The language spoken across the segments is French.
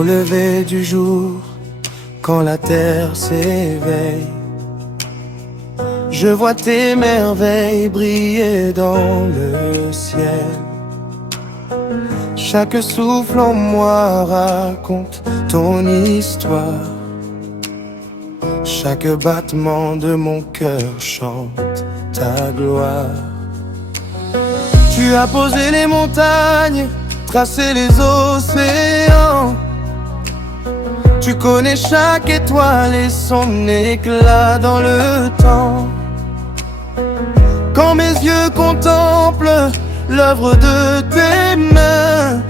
Au lever du jour, quand la terre s'éveille, je vois tes merveilles briller dans le ciel. Chaque souffle en moi raconte ton histoire. Chaque battement de mon cœur chante ta gloire. Tu as posé les montagnes, tracé les océans. Tu connais chaque étoile et son éclat dans le temps. Quand mes yeux contemplent l'œuvre de tes mains,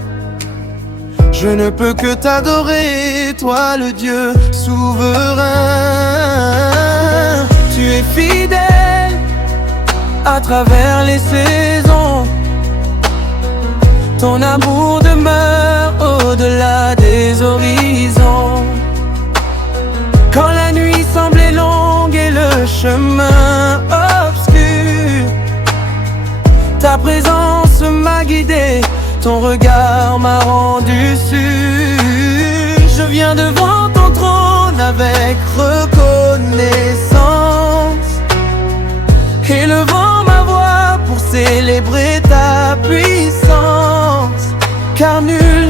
je ne peux que t'adorer, toi le Dieu souverain. Tu es fidèle à travers les saisons. Ton amour demeure au-delà des horizons. Quand la nuit semblait longue et le chemin obscur, ta présence m'a guidé, ton regard m'a rendu sûr. Je viens devant ton trône avec reconnaissance, élevant ma voix pour célébrer ta puissance. Car nul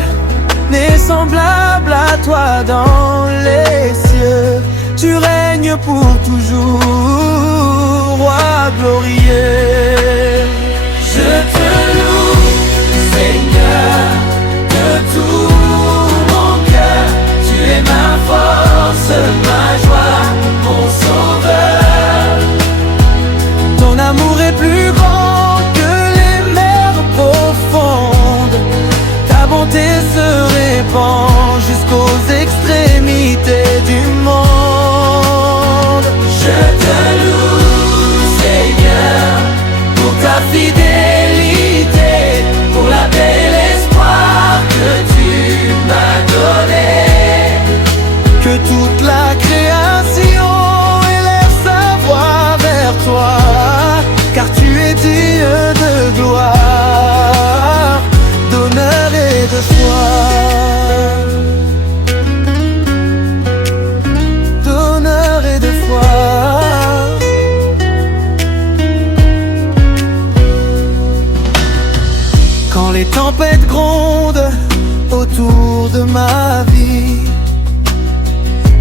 n'est semblable à toi dans les cieux. Tu règnes pour toujours, roi glorieux. Je te loue, Seigneur, de tout mon cœur. Tu es ma force, ma joie, mon sauveur. Ton amour est plus grand que les mers profondes. Ta bonté se répand jusqu'aux extrémités du monde. Je te loue, Seigneur, pour ta fidélité, pour la belle espoir que tu m'as donné. Que toute la création élève sa voix vers toi, car tu es digne de gloire, d'honneur et de foi. D'honneur et de foi. Quand les tempêtes grondent autour de ma vie,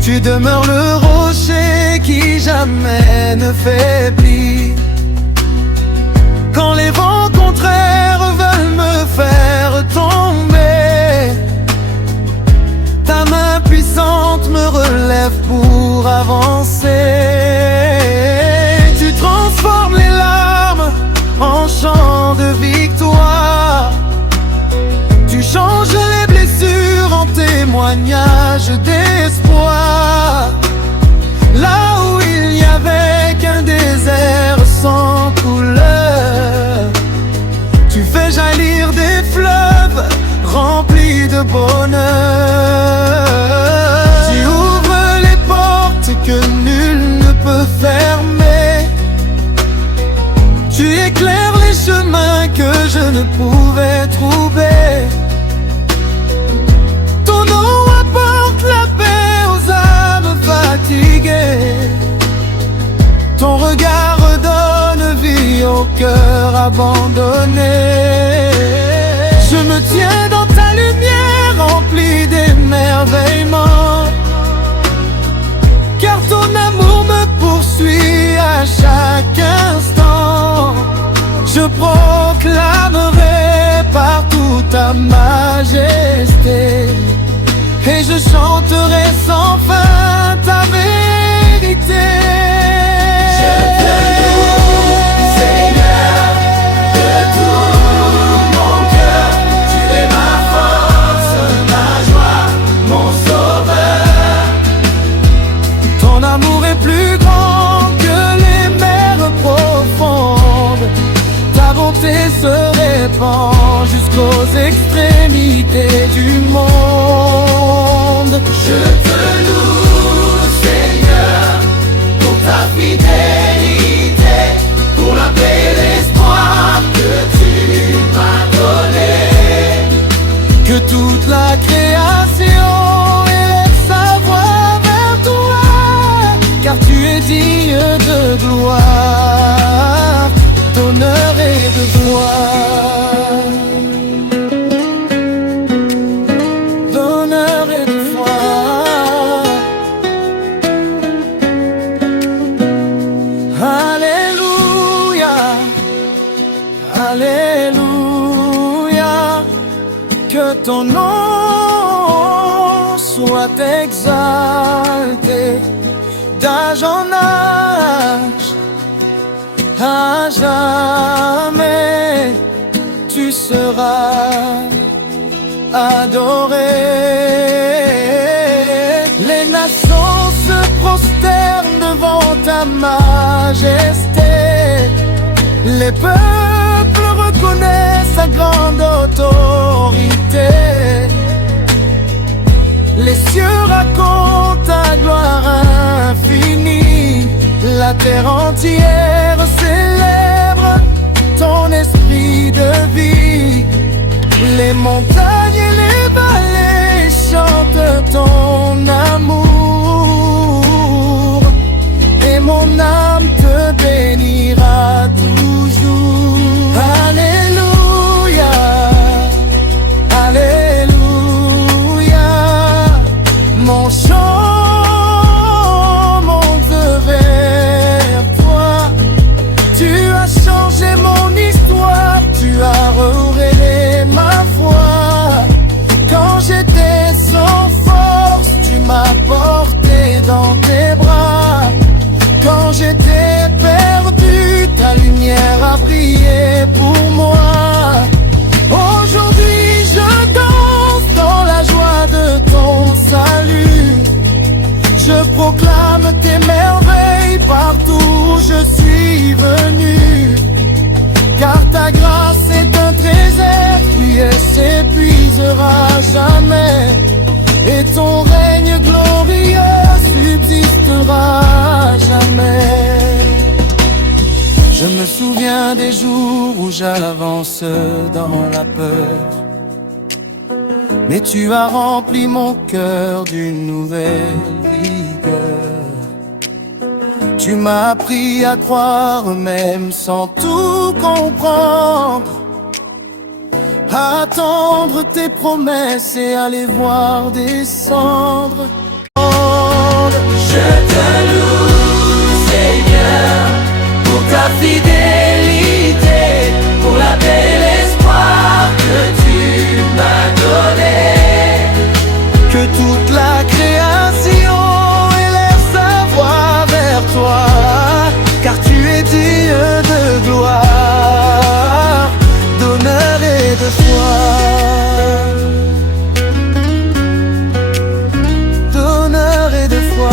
tu demeures le rocher qui jamais ne faiblit. Quand les vents contraires veulent me faire tomber, ta main puissante me relève pour avancer. Tu transformes les larmes en chants de victoire. Tu changes les blessures en témoignages d'espoir. Là où il n'y avait qu'un désert sans couleur, tu fais jaillir des fleuves remplis de bonheur. Tu ouvres les portes que nul ne peut fermer. Tu éclaires les chemins que je ne pouvais trouver. Ton nom apporte la paix aux âmes fatiguées. Ton regard redonne vie au cœur abandonné. Je me tiens dans ta lumière remplie d'émerveillement, car ton amour me poursuit à chaque instant. Je proclamerai partout ta majesté, et je chanterai sans fin ta vérité. Je te loue, Seigneur, de tout mon cœur. Tu es ma force, ma joie, mon sauveur. Ton amour est plus grand que les mers profondes. Ta bonté se répand jusqu'aux extrémités du monde. Je te loue, Seigneur, pour ta fidélité, pour la paix et l'espoir que tu m'as donné. Que toute la création Que ton nom soit exalté d'âge en âge, à jamais tu seras adoré. Les nations se prosternent devant ta majesté, les peuples reconnaissent sa grande autorité. Les cieux racontent ta gloire infinie, la terre entière célèbre ton esprit de vie. Les montagnes et les vallées chantent ton amour, et mon âme te bénira toujours. Alléluia, Alléluia. Mon chant monte vers toi. Tu as changé mon histoire, tu as révélé ma foi. Quand j'étais sans force, tu m'as porté dans tes bras. Quand j'étais perdu, ta lumière a brillé pour moi. Aujourd'hui je danse dans la joie de ton salut. Je proclame tes merveilles partout où je suis venu. Car ta grâce est un trésor qui s'épuisera jamais, et ton règne glorieux subsistera jamais. Je me souviens des jours où j'avance dans la peur, mais tu as rempli mon cœur d'une nouvelle vigueur. Tu m'as appris à croire même sans tout comprendre, à attendre tes promesses et à les voir descendre. Je te loue, Seigneur, pour ta fidélité, pour la belle espoir que tu m'as donné. Que toute la création élève sa voix vers toi, car tu es digne de gloire, d'honneur et de foi. D'honneur et de foi.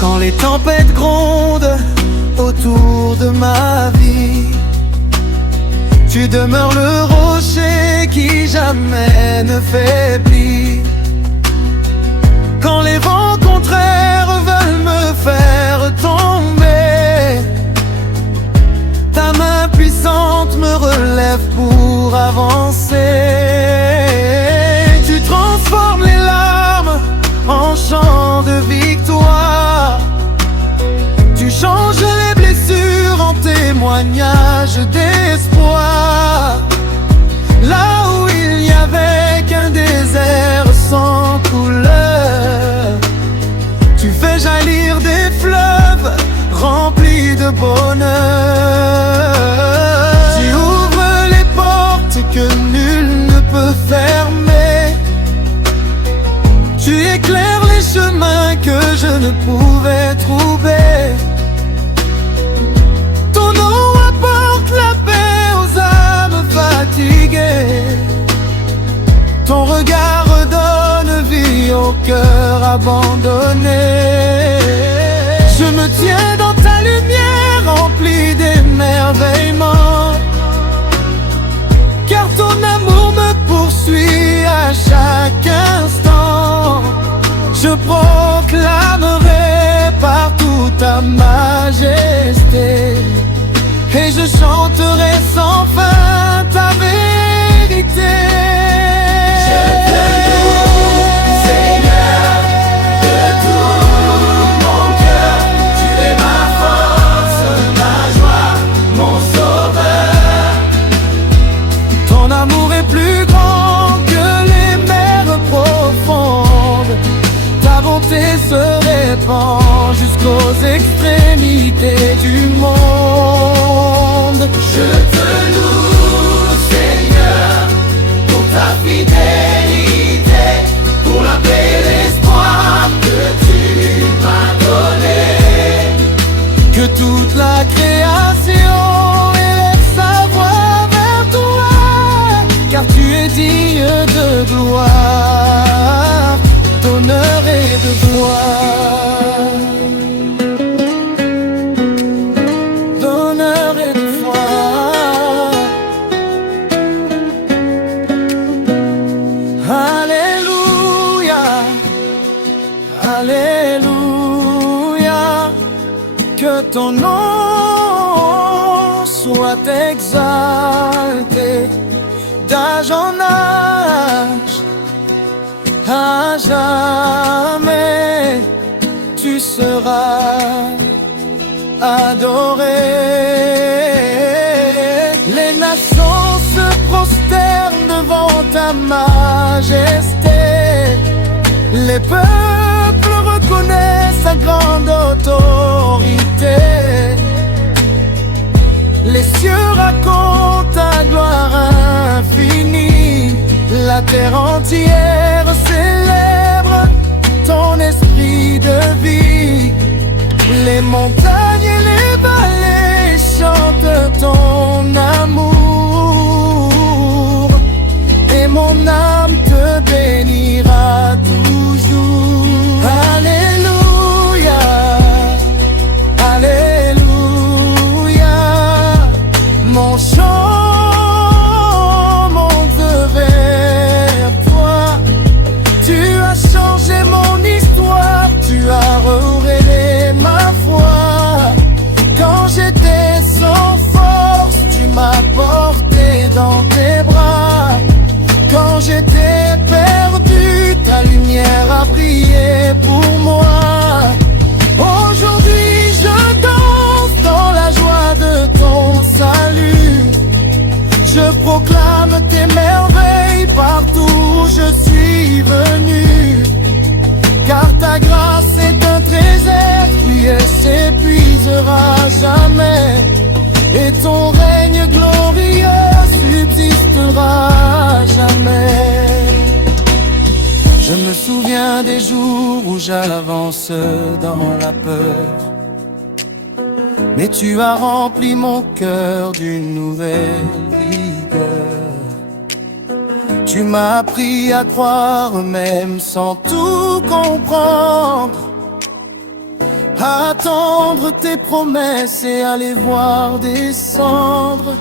Quand les tempêtes grondent autour de ma vie, tu demeures le rocher qui jamais ne faiblit. Quand les vents contraires veulent me faire tomber, ta main puissante me relève pour avancer. Tu transformes les larmes en chants de victoire. Tu changes les blessures en témoignages d'espoir. Là où il n'y avait qu'un désert sans couleur, tu fais jaillir des fleuves remplis de bonheur. Tu ouvres les portes que nul ne peut fermer. Tu éclaires les chemins que je ne pouvais trouver. Ton nom apporte la paix aux âmes fatiguées. Ton regard redonne vie au cœur abandonné. Je me tiens dans ta lumière remplie d'émerveillement, car ton amour me poursuit à chaque instant. Je proclamerai partout ta majesté, et je chanterai sans fin ta vérité. Je te loue, Seigneur, de tout mon cœur. Tu es ma force, ma joie, mon sauveur. Ton amour est plus grand que les mers profondes. Ta bonté se répand jusqu'aux extrémités du monde. Je te loue, Seigneur, pour ta fidélité, pour la paix et l'espoir que tu m'as donné. Que toute la création élève sa voix vers toi, car tu es digne de gloire, d'honneur et de gloire, d'honneur et de foi. Alléluia, Alléluia, que ton nom soit exalté d'âge en âge, à jamais tu seras adoré. Les nations se prosternent devant ta majesté, les peuples reconnaissent sa grande autorité. Les cieux racontent ta gloire infinie, la terre entière célèbre ton esprit de vie. Les montagnes et les vallées chantent ton amour, et mon âme te bénira toujours. Alléluia, Alléluia, mon chant monte vers toi. Tu as changé mon histoire, tu as révélé ma foi. Quand j'étais sans force, tu m'as porté dans tes bras. Quand j'étais perdu, ta lumière a brillé pour moi. Aujourd'hui je danse dans la joie de ton salut. Je proclame tes merveilles partout où je suis venu. Car ta grâce est un trésor qui ne s'épuisera jamais, et ton règne glorieux subsistera jamais. Je me souviens des jours où j'avance dans la peur, mais tu as rempli mon cœur d'une nouvelle vigueur. Tu m'as appris à croire même sans tout comprendre, à attendre tes promesses et à les voir descendre.